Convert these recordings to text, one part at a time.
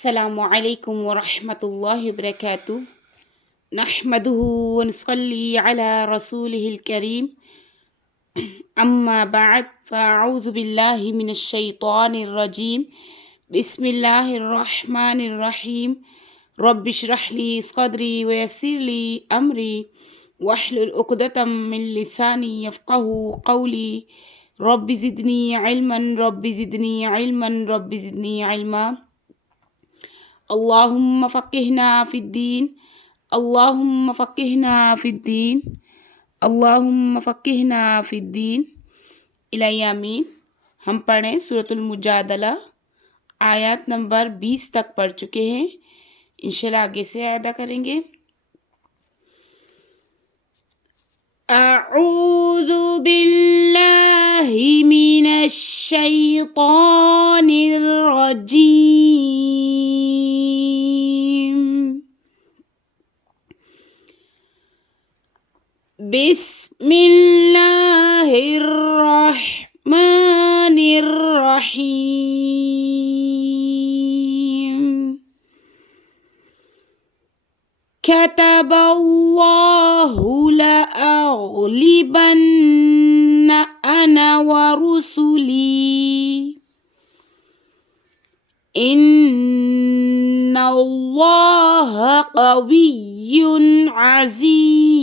अस्सलामु अलैकुम व रहमतुल्लाहि व बरकातुहू नहमदुहु व नुसल्ली अला रसूलिहिल करीम अम्मा बाद फ़अऊज़ु बिल्लाहि मिनश शैतानिर रजीम बिस्मिल्लाहिर रहमानिर रहीम रब्बिश्रह ली सदरी व यस्सिर ली अमरी वहलुल उक़दतम मिन लिसानी यफ़क़हू क़ौली रब्बि ज़िदनी इल्मन रब्बि ज़िदनी इल्मन रब्बि ज़िदनी इल्मा अल्लाहुम्मा फ़क़िहना फ़िद्दीन अल्लाहुम्मा फ़क़िहना फ़िद्दीन अल्लाहुम्मा फ़क़िहना फ़िद्दीन इलाही आमीन। हम पढ़ें सूरतुल मुजादला आयत नंबर 20 तक पढ़ चुके हैं। इंशाल्लाह आगे से अदा करेंगे। अऊज़ु बिल्लाहि मिनश शैतानिर रजीम बिस्मिल्लाहिर रहमानिर रहीम कतबल्लाहु लअग़लिबन्ना अना व रुसुली इन्नल्लाहा क़विय्युन अज़ीज़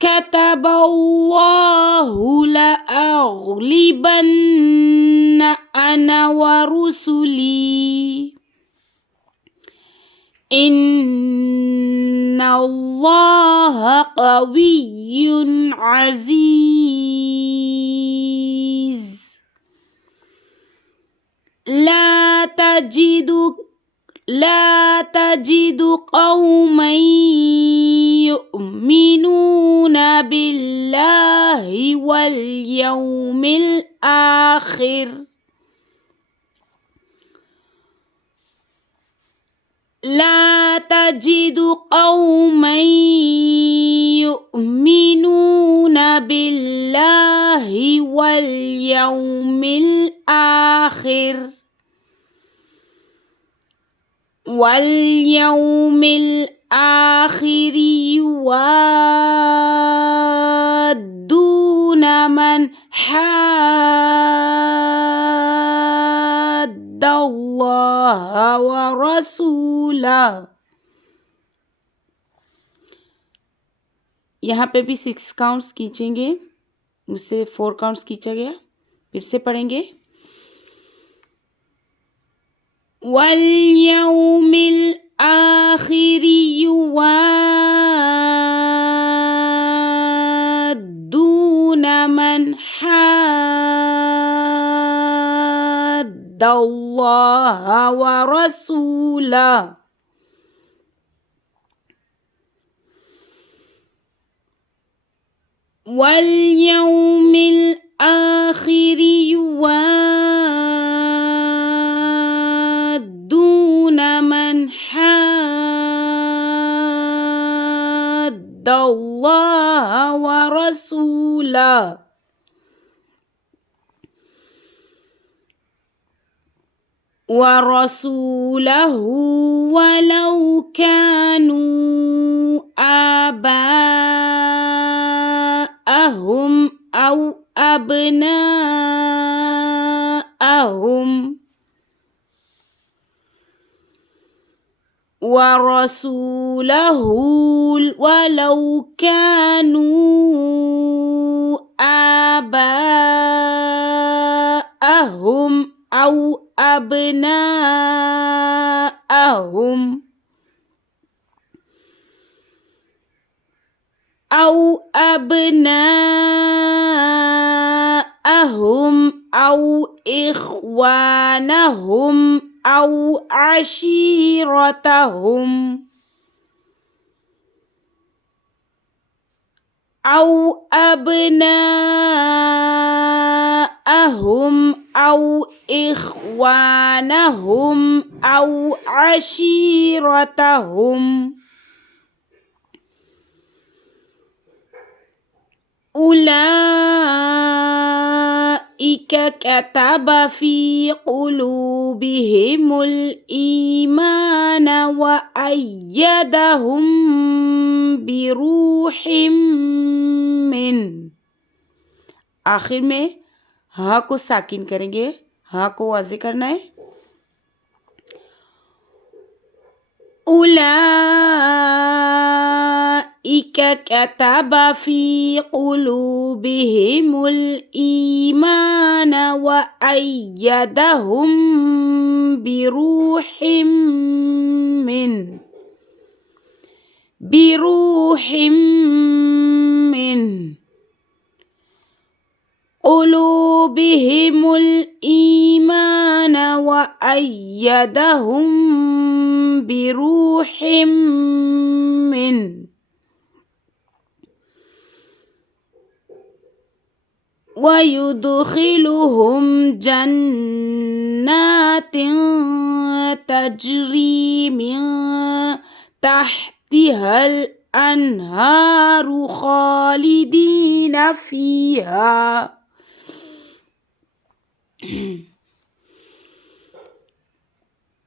कतबल्लाहु लअग़लिबन्ना अना व रुसुली इन्नल्लाहा क़विय्युन अज़ीज़ ला तजिदु क़ौमन यु'मिनूना बिल्लाहि वल यौमिल आखिर لا تجد قوما يؤمنون بالله واليوم الآخر يوادون من حاد الله ورسوله। यहाँ पे भी 6 काउंट्स खींचेंगे, मुझसे 4 काउंट्स खींचा गया। फिर से पढ़ेंगे। वल्यौमिल आखिरि युवाद्दून मन हाद्दल्लाह व रसूलह वल्यौमिल आखिरि युवाद्दून मन हाद्दल्लाह व रसूलह वलौ कानू आबाअहुम औ अबनाअहुम वरसूलहु वलौ कानू आबाअहुम أو أبناءهم أو إخوانهم أو عشيرتهم أو أبناءهم أو إخوانهم أو عشيرتهم أولئك كتب في قلوبهم الإيمان وأيدهم بروح من। आखिर में हा को साकिन करेंगे, हा को वाज़े करना है। أولئك كتب في قلوبهم الإيمان وأيدهم بروح من قلوبهم الإيمان وأيدهم بروح من ويدخلهم جنات تجري من تحتها الأنهار خالدين فيها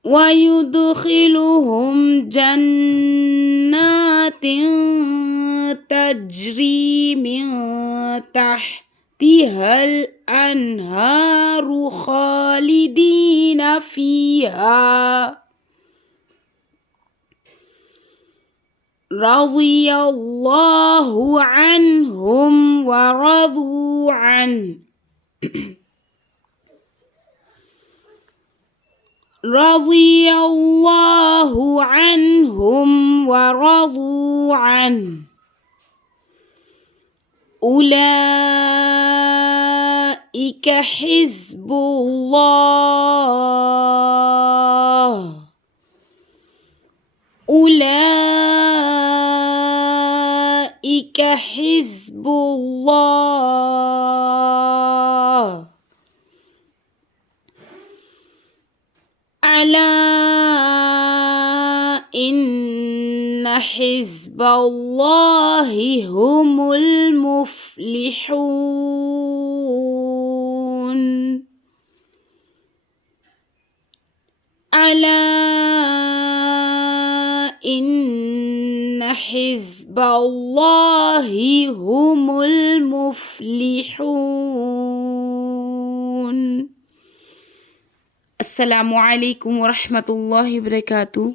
ويدخلهم جنات تجري من تحتها الأنهار خالدين فيها رضي الله عنهم ورضوا عنه رضي الله عنهم ورضوا عنه أولئك حزب الله أولئك حزب الله ألا إن حزب الله هم المفلحون ألا إن حزب الله هم المفلحون. السلام عليكم ورحمة الله وبركاته.